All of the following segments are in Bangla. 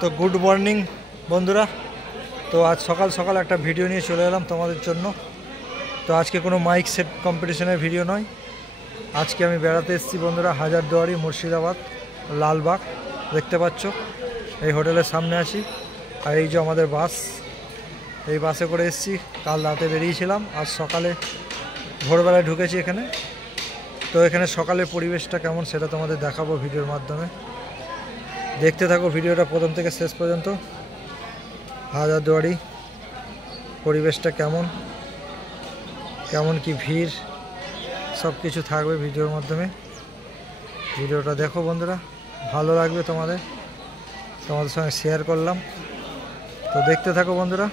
তো গুড মর্নিং বন্ধুরা। তো আজ সকাল সকাল একটা ভিডিও নিয়ে চলে এলাম তোমাদের জন্য। তো আজকে কোনো মাইক সেট কম্পিটিশনের ভিডিও নয়, আজকে আমি বেড়াতে এসেছি বন্ধুরা হাজারদুয়ারি মুর্শিদাবাদ লালবাগ। দেখতে পাচ্ছ এই হোটেলের সামনে আছি, আর এই যে আমাদের বাস, এই বাসে করে এসেছি। কাল রাতে বেরিয়েছিলাম, আজ সকালে ভোরবেলায় ঢুকেছি এখানে। তো এখানে সকালের পরিবেশটা কেমন সেটা তোমাদের দেখাবো ভিডিওর মাধ্যমে। দেখতে থাকো ভিডিওটা প্রথম থেকে শেষ পর্যন্ত। হাজারদুয়ারি পরিবেশটা কেমন কেমন কি ভিড় সব কিছু থাকবে ভিডিওর মাধ্যমে। ভিডিওটা দেখো বন্ধুরা, ভালো লাগবে তোমাদের সঙ্গে শেয়ার করলাম। তো দেখতে থাকো বন্ধুরা,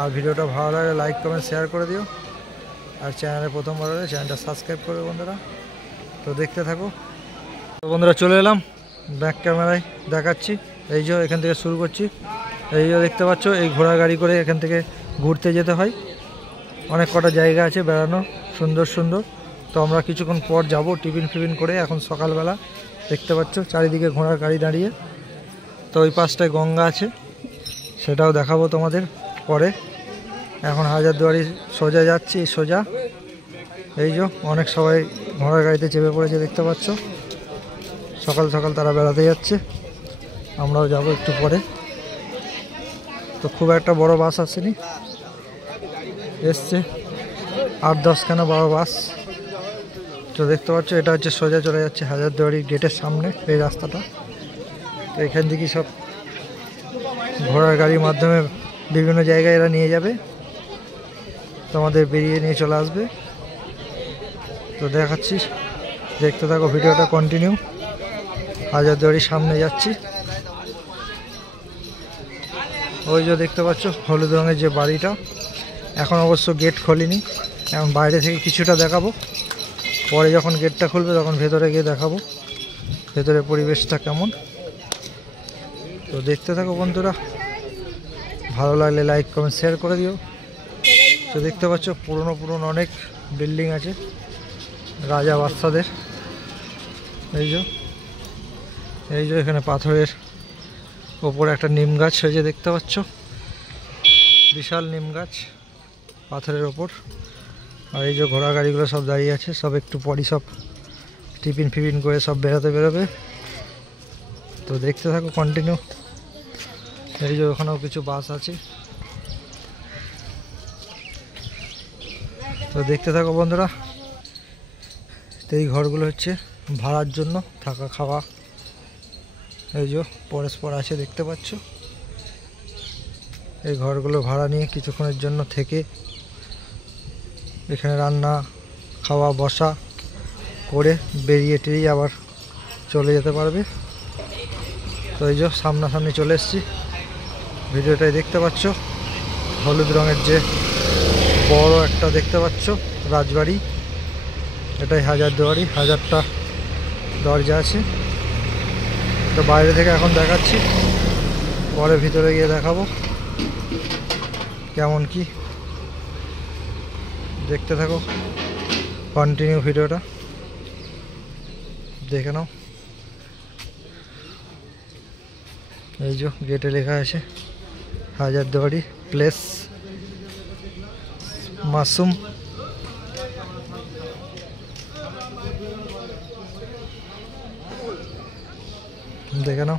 আর ভিডিওটা ভালো লাগলে লাইক কমেন্ট শেয়ার করে দিও, আর চ্যানেলে প্রথমবার হলে চ্যানেলটা সাবস্ক্রাইব করবে বন্ধুরা। তো দেখতে থাকো। তো বন্ধুরা চলে এলাম, ব্যাক ক্যামেরায় দেখাচ্ছি। এই যে এখান থেকে শুরু করছি। এই যে দেখতে পাচ্ছ এই ঘোড়া গাড়ি করে এখান থেকে ঘুরতে যেতে হয়। অনেক কটা জায়গা আছে বেড়ানো, সুন্দর সুন্দর। তো আমরা কিছুক্ষণ পর যাব টিফিন ফিফিন করে। এখন সকালবেলা দেখতে পাচ্ছ চারিদিকে ঘোড়ার গাড়ি দাঁড়িয়ে। তো ওই পাশটায় গঙ্গা আছে, সেটাও দেখাবো তোমাদের পরে। এখন হাজারদুয়ারি সোজা যাচ্ছি, সোজা। এই যে অনেক সবাই ঘোড়ার গাড়িতে চেপে পড়েছে দেখতে পাচ্ছ। সকাল সকাল তারা বেড়াতে যাচ্ছে, আমরাও যাব একটু পরে। তো খুব একটা বড় বাস আসেনি, এসছে 8-10খানা বড় বাস। তো দেখতে পাচ্ছ এটা হচ্ছে সোজা চলে যাচ্ছে হাজারদুয়ারি গেটের সামনে এই রাস্তাটা। তো এখান থেকে সব ঘোড়ার গাড়ির মাধ্যমে বিভিন্ন জায়গায় এরা নিয়ে যাবে, তোমাদের বেরিয়ে নিয়ে চলে আসবে। তো দেখাচ্ছি, দেখতে থাকো ভিডিওটা কন্টিনিউ। হাজারদুয়ারির সামনে যাচ্ছি। ওই যে দেখতে পাচ্ছ হলুদ রঙের যে বাড়িটা, এখন অবশ্য গেট খোলেনি, এখন বাইরে থেকে কিছুটা দেখাবো। পরে যখন গেটটা খুলবে তখন ভেতরে গিয়ে দেখাবো ভেতরে পরিবেশটা কেমন। তো দেখতে থাকো বন্ধুরা, ভালো লাগলে লাইক কমেন্ট শেয়ার করে দিও। তো দেখতে পাচ্ছ পুরনো পুরনো অনেক বিল্ডিং আছে রাজা বাদশাদের। এই যে এখানে পাথরের ওপরে একটা নিম গাছ হয়েছে দেখতে পাচ্ছ, বিশাল নিম গাছ পাথরের ওপর। আর এই যে ঘোড়া গাড়িগুলো সব দাঁড়িয়ে আছে, সব একটু পরই সব টিফিন ফিফিন করে সব বেরোতে বেরোবে। তো দেখতে থাকো কন্টিনিউ। এই যে ওখানেও কিছু বাস আছে, তো দেখতে থাকো বন্ধুরা। তো এই ঘরগুলো হচ্ছে ভাড়ার জন্য, থাকা খাওয়া এই যে পরস্পর আছে দেখতে পাচ্ছ। এই ঘরগুলো ভাড়া নিয়ে কিছুক্ষণের জন্য থেকে এখানে রান্না খাওয়া বসা করে বেরিয়ে টেরিয়ে আবার চলে যেতে পারবে। তো এই যে সামনাসামনি চলে এসেছি, ভিডিওটাই দেখতে পাচ্ছ। হলুদ রঙের যে বড় একটা দেখতে পাচ্ছ রাজবাড়ি, এটাই হাজারদুয়ারি, 1000টা দরজা আছে। তো বাইরে থেকে এখন দেখাচ্ছি, পরে ভিতরে গিয়ে দেখাবো কেমন কি। দেখতে থাকো কন্টিনিউ ভিডিওটা, দেখে নাও। এই যে গেটে লেখা আছে হাজারদুয়ারি প্লেস মাসুম। দেখে নাও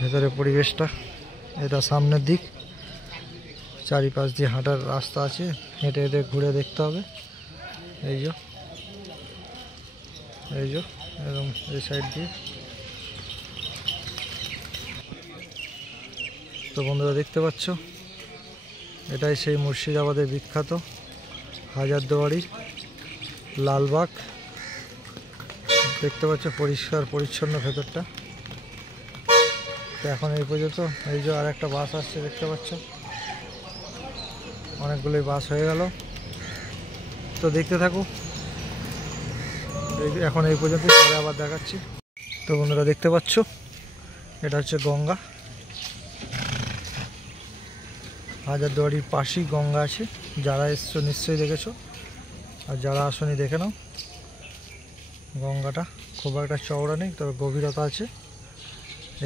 ভেতরে পরিবেশটা, এটা সামনের দিক, চারিপাশ দিয়ে হাঁটার রাস্তা আছে, হেঁটে হেঁটে ঘুরে দেখতে হবে। এই যে এরকম এই সাইড দিয়ে। তো বন্ধুরা দেখতে পাচ্ছ এটাই সেই মুর্শিদাবাদের বিখ্যাত হাজারদুয়ারি লালবাগ। দেখতে পাচ্ছ পরিষ্কার পরিচ্ছন্ন ভেতরটা। তো এখন এই পর্যন্ত। এই যে আর একটা বাস আসছে দেখতে পাচ্ছ, অনেকগুলোই বাস হয়ে গেল। তো দেখতে থাকো, এখন এই পর্যন্ত, পরে আবার দেখাচ্ছি। তো বন্ধুরা দেখতে পাচ্ছ এটা হচ্ছে গঙ্গা, হাজারদুয়ারির পাশেই গঙ্গা আছে। যারা এসছো নিশ্চয়ই দেখেছো, আর যারা আসনি দেখে নাও। গঙ্গাটা খুব একটা চওড়া নেই, তবে গভীরতা আছে।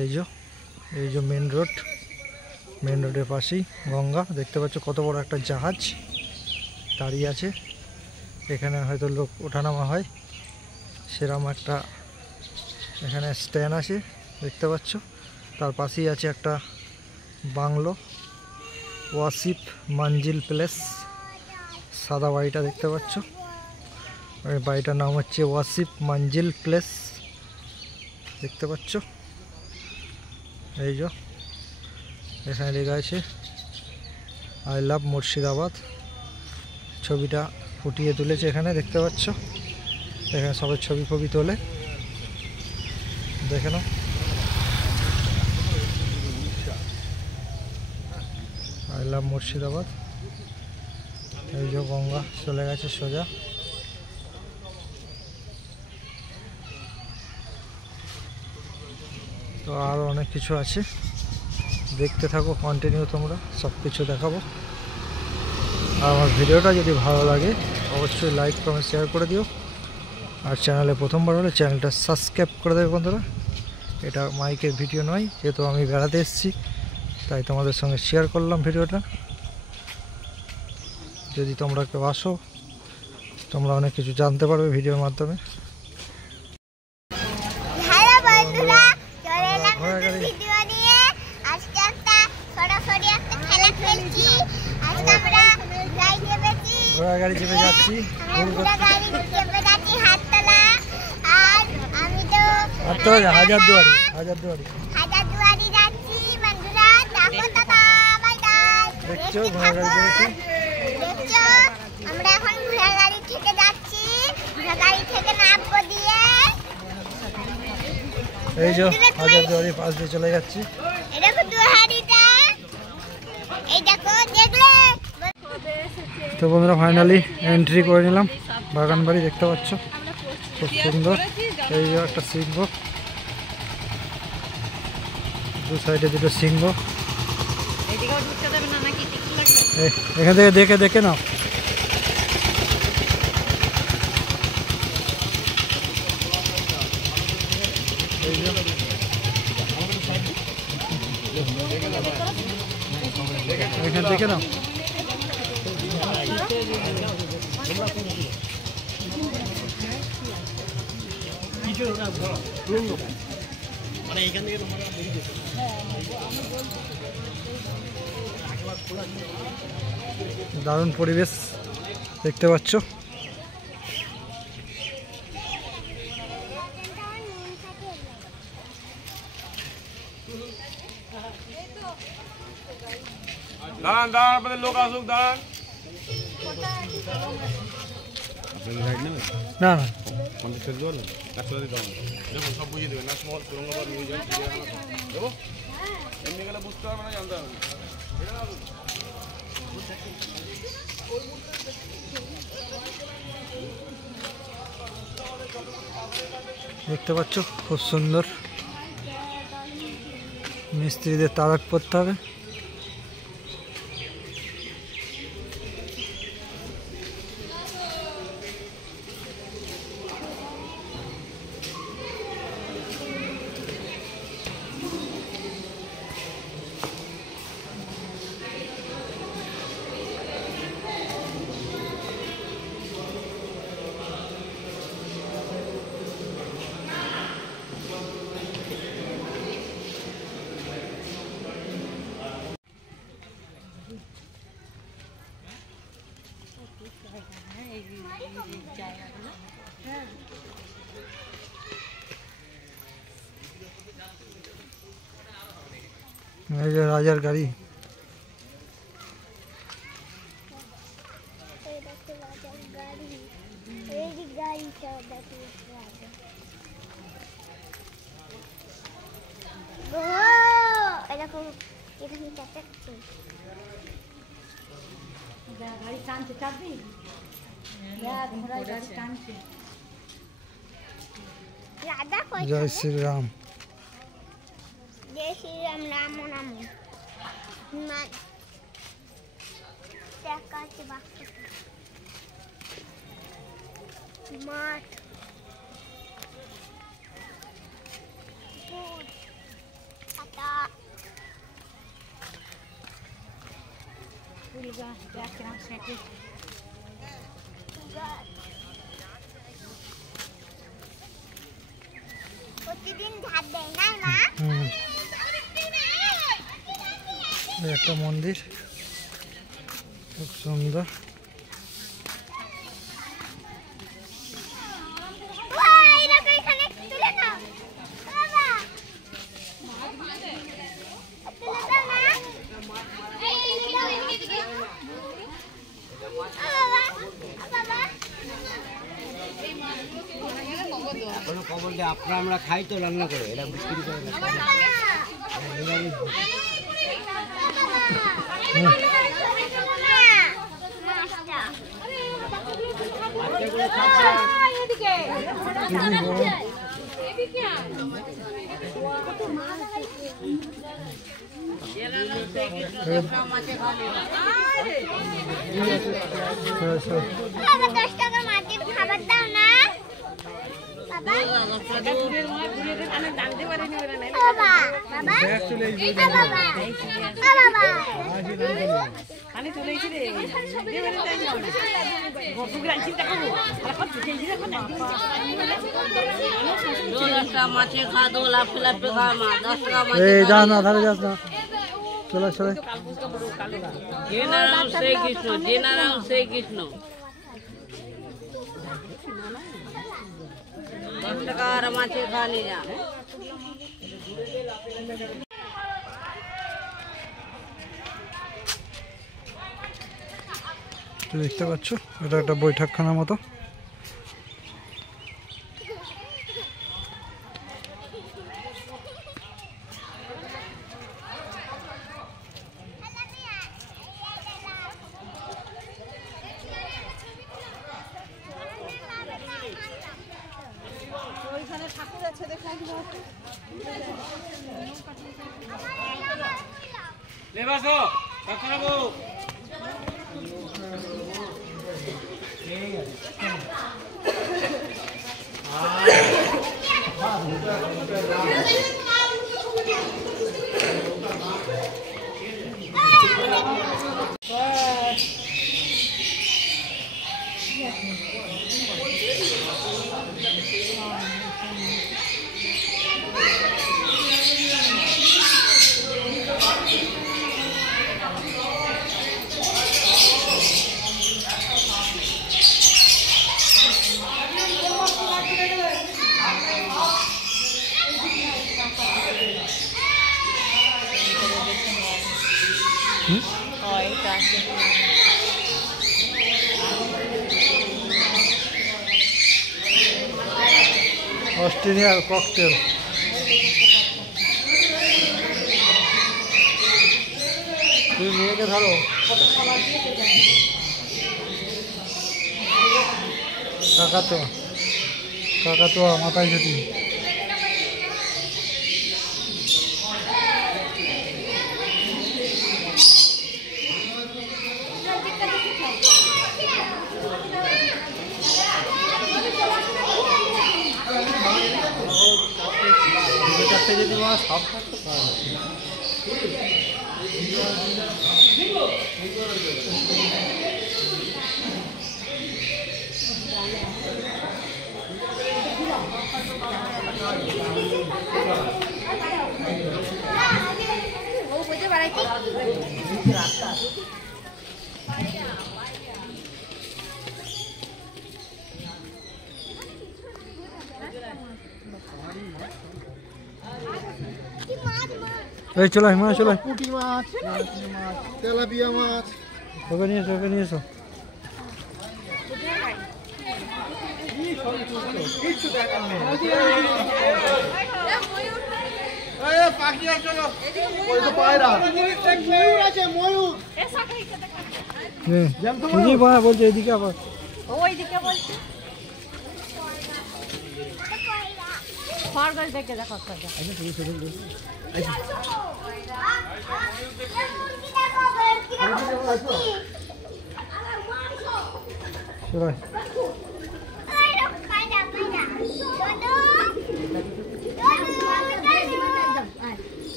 এই যে এই যে মেন রোডের পাশেই গঙ্গা। দেখতে পাচ্ছ কত বড় একটা জাহাজ দাঁড়িয়ে আছে। এখানে হয়তো লোক ওঠানামা হয়, সেরকম একটা এখানে স্ট্যান্ড আছে দেখতে পাচ্ছ। তার পাশেই আছে একটা বাংলো, ওয়াসিফ মঞ্জিল প্লেস। সাদা বাড়িটা দেখতে পাচ্ছ, ওই বাড়িটার নাম হচ্ছে ওয়াসিফ মঞ্জিল প্লেস দেখতে পাচ্ছ। এই যে এখানে লেখা আছে আই লাভ মুর্শিদাবাদ। ছবিটা ফুটিয়ে তুলেছে এখানে দেখতে পাচ্ছ। এখানে সবাই ছবি তোলে, দেখে নাও। I love Murshidabad. এই যে গঙ্গা চলে গেছে সোজা। তো আরও অনেক কিছু আছে, দেখতে থাকো কন্টিনিউ, তোমরা সব কিছু দেখাবো। আর আমার ভিডিওটা যদি ভালো লাগে অবশ্যই লাইক কমেন্ট শেয়ার করে দিও। আর চ্যানেলে প্রথমবার হলে চ্যানেলটা সাবস্ক্রাইব করে দেবে বন্ধুরা। এটা মাইকের ভিডিও নয়, যেহেতু আমি বেড়াতে এসেছি তাই তোমাদের সঙ্গে শেয়ার করলাম ভিডিওটা। যদি তোমরা কেউ আসো, তোমরা অনেক কিছু জানতে পারবে ভিডিওর মাধ্যমে। ঘোড়াগাড়ি চেপে যাচ্ছি, হাজারদুয়ারি দেখছো। ঘোড়াগাড়ি চেপেছি, আমরা এখন ঘোড়াগাড়ি থেকে যাচ্ছি, ঘোড়াগাড়ি থেকে নামবো দিয়ে এই যে হাজারদুয়ারি পাশ দিয়ে চলে যাচ্ছি। এই দেখো দুয়ারিটা, এই দেখো দেখলে। তো বন্ধুরা ফাইনালি এন্ট্রি করে নিলাম বাগান বাড়ি, দেখতে পাচ্ছ খুব সুন্দর। এই যে একটা সিংহ, দু সাইডে দুটো সিংহ। এখান থেকে দেখে নাও। এখানে দেখে নাও। দারুণ পরিবেশ দেখতে পাচ্ছ। দাঁড়ান আপনাদের লোক আসুক, দাঁড়ান। না না দেখুন সব বুঝিয়ে দেবেন, নাচমহল, সুরঙ্গাবাদ, মিউজিয়াম, দেবো। এমনি গেলে বুঝতে পারবে না, জানতে হবে। দেখতে পাচ্ছ খুব সুন্দর, মিস্ত্রিদের তারাক পড়তে হবে। এই যে রাজার গাড়ি। জয় শ্রীরাম। जय श्री राम राम नाम माठ প্রতিদিন ধার দেয় না মা? এই একটা মন্দির খুব সুন্দর। খবর দিয়ে আপনারা আমরা খাই তো রান্না করে এটা বিক্রি করে বাবা 10 টাকা মাটির খাবার দাও না বাবা। বাবা পানি চলেছি রে মাছে খা দো লাফ লাফে খা মা 10 টাকা মাছে যা না ধারে যাস না, চলে চলে। যে নারায়ণ সেই কৃষ্ণ, যে নারায়ণ সেই কৃষ্ণ। 10 টাকা আর মাছে খা নিয়ে যা। দেখতে পাচ্ছ এটা একটা বৈঠকখানার মতো। লেবাসো কাকাবো অস্ট্রেলিয়ার ককটেল। তুমি মেয়েকে ধরো। কাকাতোয়া মাথায় যদি যদি মাছ সব থাকতে পারে। এই চলো হিমালয় চলো। পুঁটি মাছ, তেলাপিয়া মাছ, ওকে নিয়ে এসো, ওকে নিয়ে এসো। বলছে এদিকে আবার ওইদিকে বলছি খরগোশ দেখে দেখো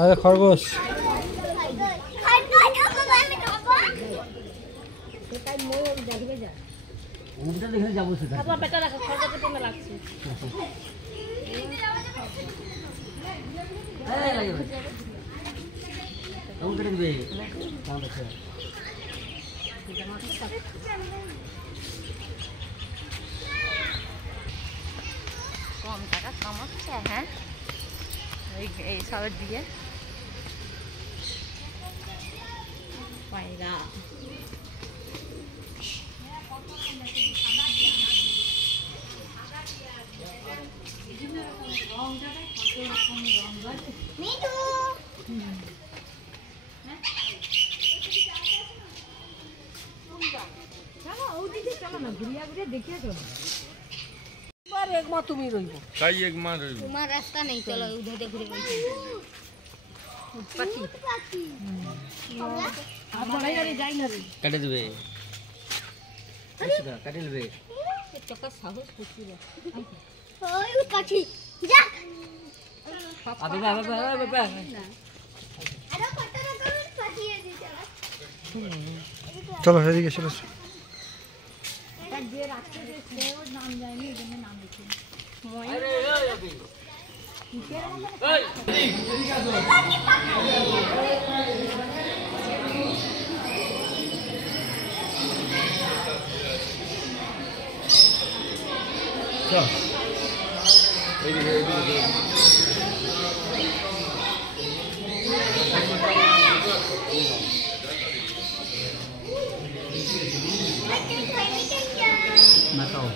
আরে খরগোশ বসে থাকে আপনার পেটে রাখো সরকারের জন্য লাগছে এই লাগে কেমন করে দিবে কেমন আছে কম টাকা কামাচ্ছে হ্যাঁ এই সবের দিকে পায়রা মিঠু তাই এক মাস হইব তোমার রাস্তা নেই চলো উধরে ঘুরে গেছি পাখি কেটে দিবে কেটে দিবে টাকা সাহস করছি ওই পাখি যা আবে বাবা বাবা আরো কত রকমের পাখি আছে চলো এদিকে চলো মাতাও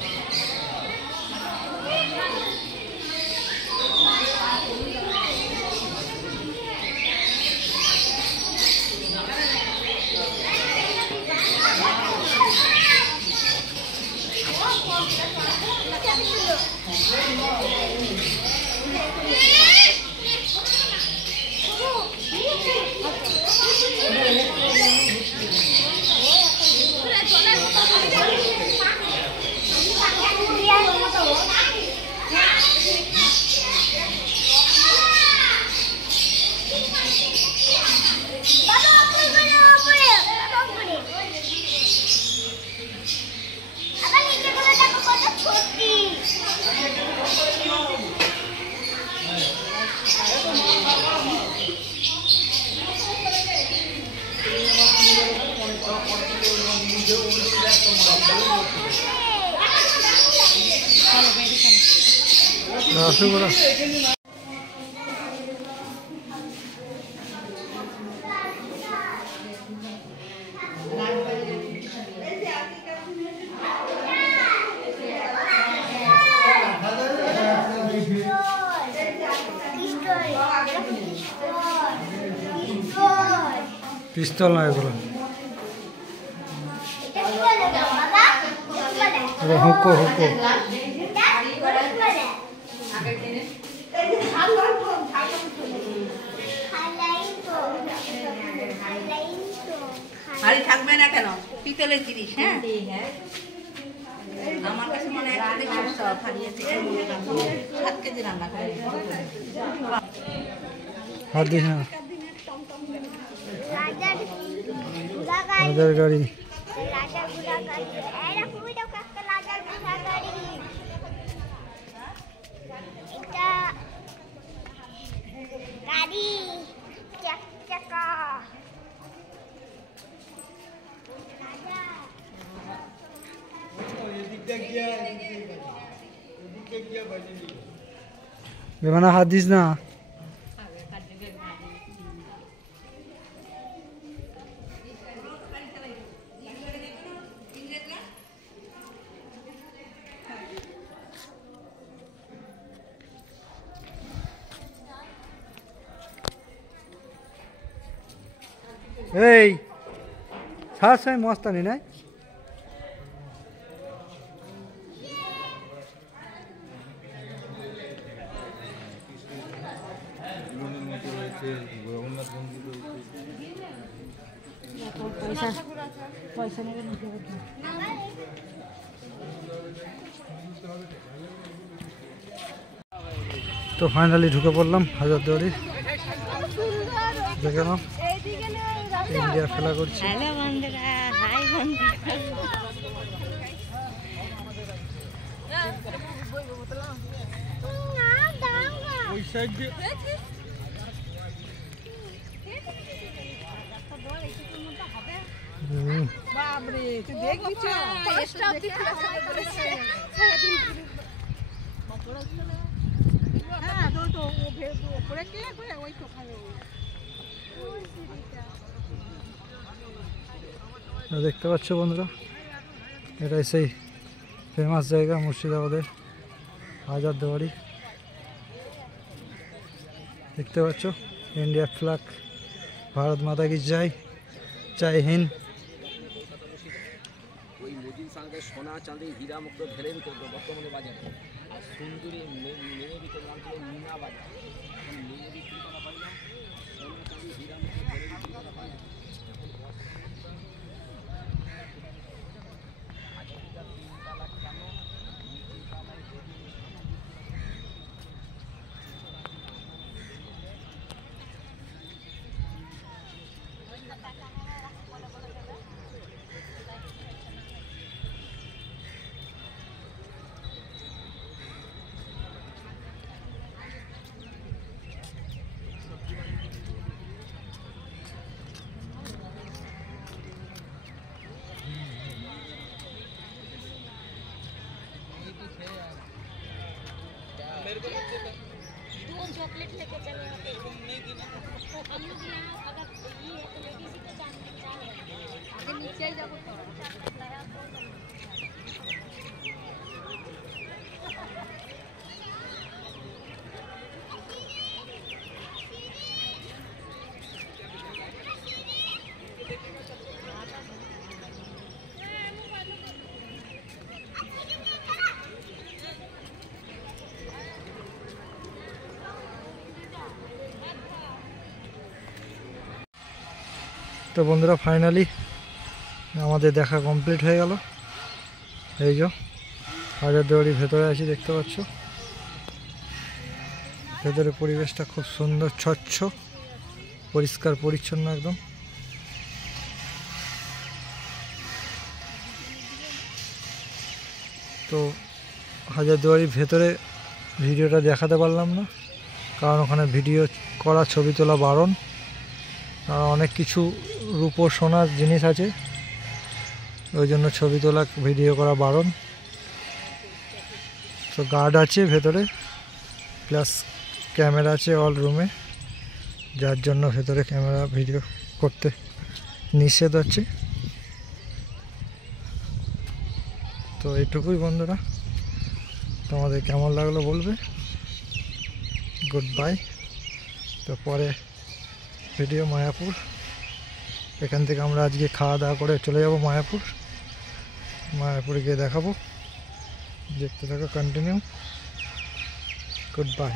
আবার নিচে গুলো দেখো কত ছোটি আসো বলা পিস্তল না এগুলো হুকো হুকো হাড়ি থাকবে না কেন পিতলের জিনিস হ্যাঁ আমার কাছে মনে হয় 7 কেজি রান্না করে হাত দিস না রাজার গাড়ি গাড়ি চাকা বেমানা হাত দিস না এই সার সাই মস্তানি নাই তো ফাইনালি ঢুকে পড়লাম হাজারদুয়ারি দেখে নাও ইন্ডিয়া খেলা করছে হ্যালো বন্ধুরা হাই বন্ধুরা ওই সাইড দিয়ে বাবরে তুই দেখবি তো স্টপ দিতে হ্যাঁ তো তো উপরে কে করে ওই তো খাবে দেখতে পাচ্ছ বন্ধুরা, এটাই সেই ফেমাস জায়গা মুর্শিদাবাদের হাজারদুয়ারি। দেখতে পাচ্ছ ইন্ডিয়া ফ্ল্যাগ, ভারত মাতা কি জয়, জয় হিন্দ। ওই মোদির সঙ্গে সোনা চাঁদি হীরা মুক্ত ঢেলে বিক্রি করতো বর্তমানে বাজারে। আর সুন্দরী মেয়ে বিক্রি নাম ছিল মিনা বাজার। এখন মেয়ে বিক্রি করা পাই না, সোনা চাঁদি হীরা মুক্ত ঢেলে বিক্রি করা পাই না। दो चॉकलेट लेके चले आते हम लोग यहाँ अगर ये है तो लेडीज ही तो जाने आगे नीचे ही जाओ তো বন্ধুরা ফাইনালি আমাদের দেখা কমপ্লিট হয়ে গেল। এই যে হাজারদুয়ারির ভেতরে আছি, দেখতে পাচ্ছ ভেতরে পরিবেশটা খুব সুন্দর, স্বচ্ছ পরিষ্কার পরিচ্ছন্ন একদম। তো হাজারদুয়ারির ভেতরে ভিডিওটা দেখাতে পারলাম না, কারণ ওখানে ভিডিও করা, ছবি তোলা বারণ। আর অনেক কিছু রূপো সোনার জিনিস আছে, ওই জন্য ছবি তোলা ভিডিও করা বারণ। তো গার্ড আছে ভেতরে, প্লাস ক্যামেরা আছে অল রুমে, যার জন্য ভেতরে ক্যামেরা ভিডিও করতে নিষেধ আছে। তো এইটুকুই বন্ধুরা, তোমাদের কেমন লাগলো বলবে। Good bye. তো পরে ভিডিও মায়াপুর, এখান থেকে আমরা আজকে খাওয়া দাওয়া করে চলে যাব মায়াপুর। মায়াপুরে গিয়ে দেখাবো, দেখতে থাকো কন্টিনিউ। Good bye.